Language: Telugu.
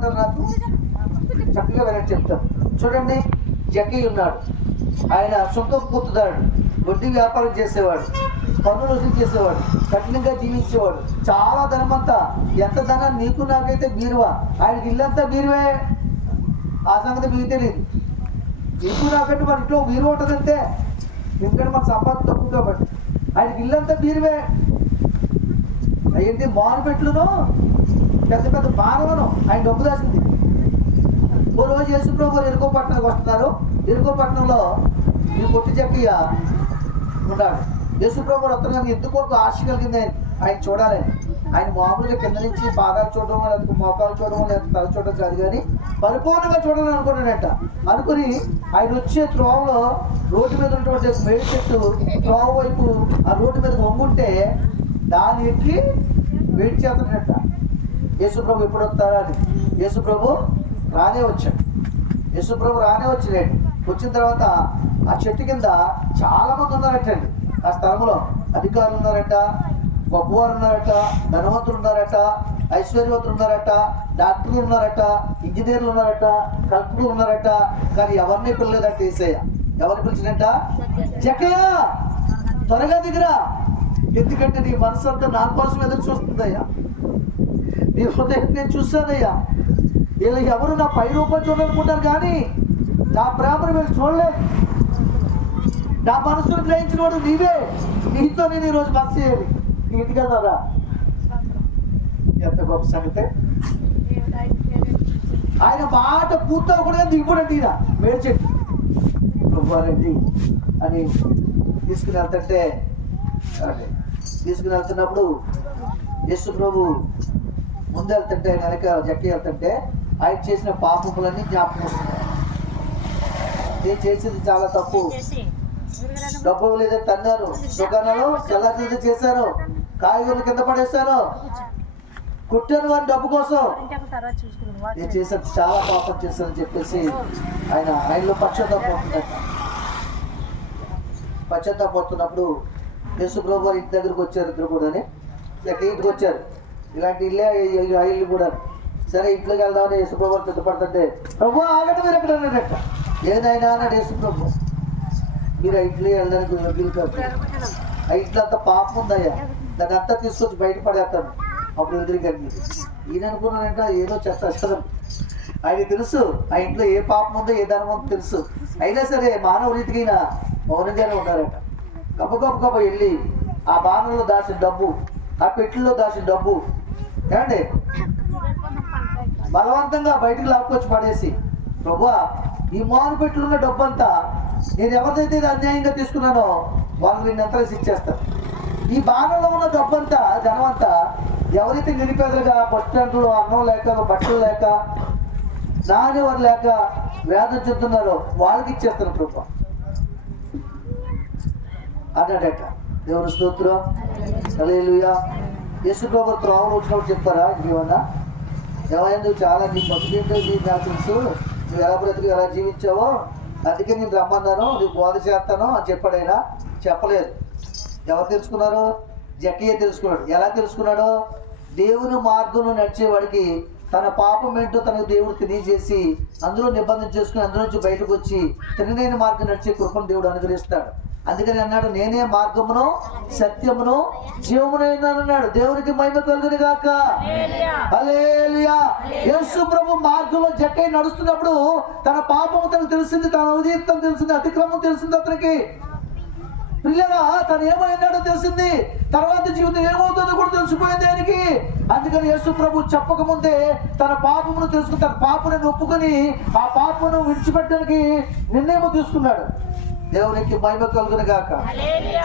చెప్పమంటారు నాకు? చక్కగా వినండి చెప్తాను. చూడండి, జకీ ఉన్నాడు. ఆయన సుంకం పొత్తుదాడు, వడ్డీ వ్యాపారం చేసేవాడు, పన్నులు వసూలు చేసేవాడు, కఠినంగా జీవించేవాడు. చాలా ధనమంతా, ఎంత ధనం నీకు నాకైతే బీరువా. ఆయనకి ఇల్లంతా బీరువే. ఆ సంగతి మీకు తెలియదు. నీకు నాకంటే మన ఇంట్లో బీరువా ఉంటుందంటే, ఎందుకంటే మన సంపాదన తక్కువ కాబట్టి. ఆయనకి ఇల్లంతా బీరువే. ఏంటి మానుపెట్లును పెద్ద పెద్ద బాణలను ఆయన డబ్బు దాచింది. ఓ రోజు యేసుప్రభు ఎరుకోపట్నానికి వస్తున్నారు. ఎరుకోపట్నంలో ఈ పొట్టి జక్కయ్య ఉన్నాడు. యేసుప్రభు వస్తున్నానికి ఎందుకో ఒక ఆశ కలిగింది ఆయన చూడాలని. ఆయన మామూలుగా కింద నుంచి పాదాలు చూడడం, లేకపోతే మోకాలు చూడడం, లేకపోతే తల చూడడం కాదు, కానీ పరిపూర్ణంగా చూడాలని అనుకున్నాడంట. అనుకుని ఆయన వచ్చే త్రోవలో రోడ్డు మీద ఉన్నటువంటి మేడి చెట్టు త్రోవ వైపు ఆ రోడ్డు మీద వంగుంటే దాన్ని ఎక్కి వెయిట్ చేస్తున్నాడట. యేసుప్రభు ఎప్పుడు వస్తారా అని. యేసుప్రభు రానే వచ్చాడు. యేసుప్రభు రానే వచ్చినాడు. వచ్చిన తర్వాత ఆ చెట్టు కింద చాలా మంది ఉన్నారటండి. ఆ స్థలంలో అధికారులు ఉన్నారట, గొప్పవారు ఉన్నారట, ధనవంతులు ఉన్నారట, ఐశ్వర్యవంతులు ఉన్నారట, డాక్టర్లు ఉన్నారట, ఇంజనీర్లు ఉన్నారట, కలెక్టర్లు ఉన్నారట. కానీ ఎవరిని పిల్లలేదంటే యేసయ్య. ఎవరిని పిలిచినట్ట? జక్కయ్య త్వరగా దిగురా, ఎందుకంటే నీ మనసు అంతా నా కోసం ఎదురు చూస్తుందయ్యా. నీ హృదయం నేను చూశానయ్యా. వీళ్ళు ఎవరు నా పై రూపం చూడాలనుకుంటారు, కానీ నా ప్రేమను వీళ్ళు చూడలేదు. నా మనసును గ్రహించిన వాడు నీవే. నీతో నేను ఈరోజు బస్ చేయాలి. నీటి కదరా, ఎంత గొప్ప సంగతే. ఆయన మాట పూర్తవకుండా దిగిపోడండి. ఈయన మేడి చెట్టు రండి అని తీసుకుని వెళ్తుంటే, తీసుకుని వెళ్తున్నప్పుడు యేసు ప్రభు ముందు వెళ్తుంటే, ఆయన వెనక జక్కయ్య వెళ్తుంటే ఆయన చేసిన పాపములన్నీ జ్ఞాపకం వస్తున్నాయి. నేను చేసింది చాలా తప్పు. డబ్బు లేదని తన్నారు, దుకాణాలు చల్లారి చేశారు, కాయగూరలు కింద పడేశారు, కుట్టాను వారి డబ్బు కోసం. నేను చేశాను, చాలా పాపం చేశానని చెప్పేసి ఆయనలో పశ్చాత్తాపడుతుందట. పశ్చాత్తాపడుతున్నప్పుడు యేసు ప్రభు వారి ఇంటి దగ్గరికి వచ్చారు. ఇద్దరు కూడా ఇంటికి వచ్చారు. ఇలాంటి ఇల్లే ఆ ఇల్లు కూడా. సరే ఇంట్లోకి వెళ్దామని యేసు ప్రభు సిద్ధపడుతుంటే, ప్రభు ఆగండి మీరు ఎక్కడ అన్నాడట. ఏదైనా అన్నాడు యేసు ప్రభు, మీరు ఆ ఇంట్లో వెళ్ళడానికి వీలు కాదు. ఆ ఇంట్లో అంతా పాపం ఉందయ్యా, దాన్ని అంతా తీసుకొచ్చి బయట పడేస్తాను, అప్పుడు ఎదురుగాని. ఈయన అనుకున్నానంటే ఏదో చెత్తం. ఆయన తెలుసు ఆ ఇంట్లో ఏ పాపం ఉందో ఏ ధనం ఉందో తెలుసు. అయినా సరే మానవ రీతికి మౌనంగానే ఉన్నారట. గబ్బ వెళ్ళి ఆ బాణంలో దాచిన డబ్బు, ఆ పెట్టెల్లో దాచిన డబ్బు ఏమండి బలవంతంగా బయటికి లాక్కొచ్చి పడేసి, ప్రభువా ఈ మాను పెట్టులో ఉన్న డబ్బు అంతా నేను ఎవరిదైతే అన్యాయంగా తీసుకున్నానో వాళ్ళు నేను ఎంత ఇచ్చేస్తాను. ఈ బాణంలో ఉన్న డబ్బు అంతా, ధనం అంతా ఎవరైతే నిరుపేదలుగా బస్ స్టాండ్లో అన్నం లేక, బట్టలు లేక, నానేవారు లేక వేదన చెందుతున్నారో వాళ్ళకి ఇచ్చేస్తాను ప్రభు అన్నాడట. దేవుని స్తోత్రం, హల్లెలూయా. యేసు ప్రభు త్రోవలు వచ్చినప్పుడు చెప్తారా ఇంకేమన్నా? ఏమైంది చాలా నీ బతుకేంటో నీకు నాకు తెలుసు, నువ్వు ఎలా బ్రతికి ఎలా జీవించావో, అందుకే నేను రమ్మన్నాను, నువ్వు బోధ చేస్తాను అని చెప్పాడైనా? చెప్పలేదు. ఎవరు తెలుసుకున్నారు? జక్కయ్య తెలుసుకున్నాడు. ఎలా తెలుసుకున్నాడు? దేవుని మార్గంలో నడిచేవాడికి తన పాపం ఏంటో తనకు దేవుడు తెలియజేసి అందులో నిబంధన చేసుకుని అందులో నుంచి బయటకు వచ్చి తినలేని మార్గం నడిచే కృపను దేవుడు అనుగ్రహిస్తాడు. అందుకని అన్నాడు, నేనే మార్గమును సత్యమును జీవమునైనానన్నాడు. దేవునికి మహిమ కలుగును గాక. హల్లెలూయా. యేసు ప్రభు మార్గంలో జక్కయ్య నడుస్తున్నప్పుడు తన పాపము తనకు తెలిసింది, తన అవిధేయత్వం తెలిసింది, అతిక్రమం తెలిసింది అతనికి. పిల్లరా తను ఏమైనాడో తెలిసింది, తర్వాత జీవితం ఏమవుతుందో కూడా తెలిసిపోయింది ఆయనకి. అందుకని యేసు ప్రభు చెప్పకముందే తన పాపమును తెలుసుకుని తన పాపను ఒప్పుకొని ఆ పాపను విడిచిపెట్టడానికి నిర్ణయం తీసుకున్నాడు. దేవునికి మహిమ కలుగును గాక.